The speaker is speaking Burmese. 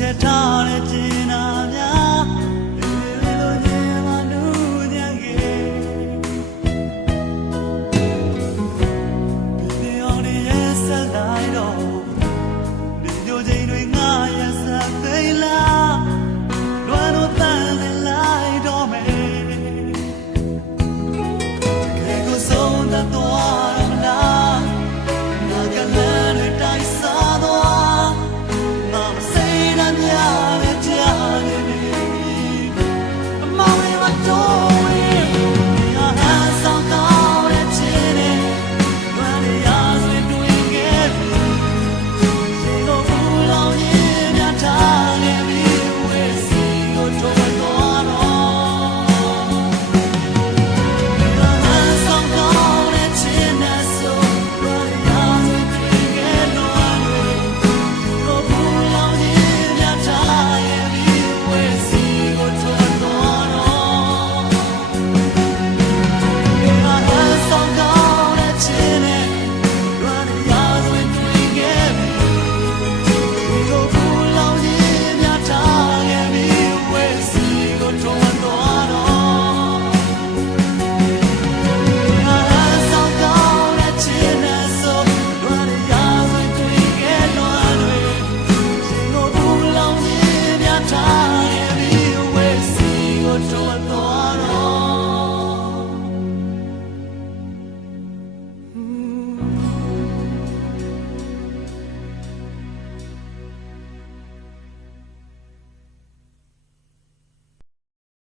လုံးစီချက်ထားတဲ့ကျင်နာများ you're doing the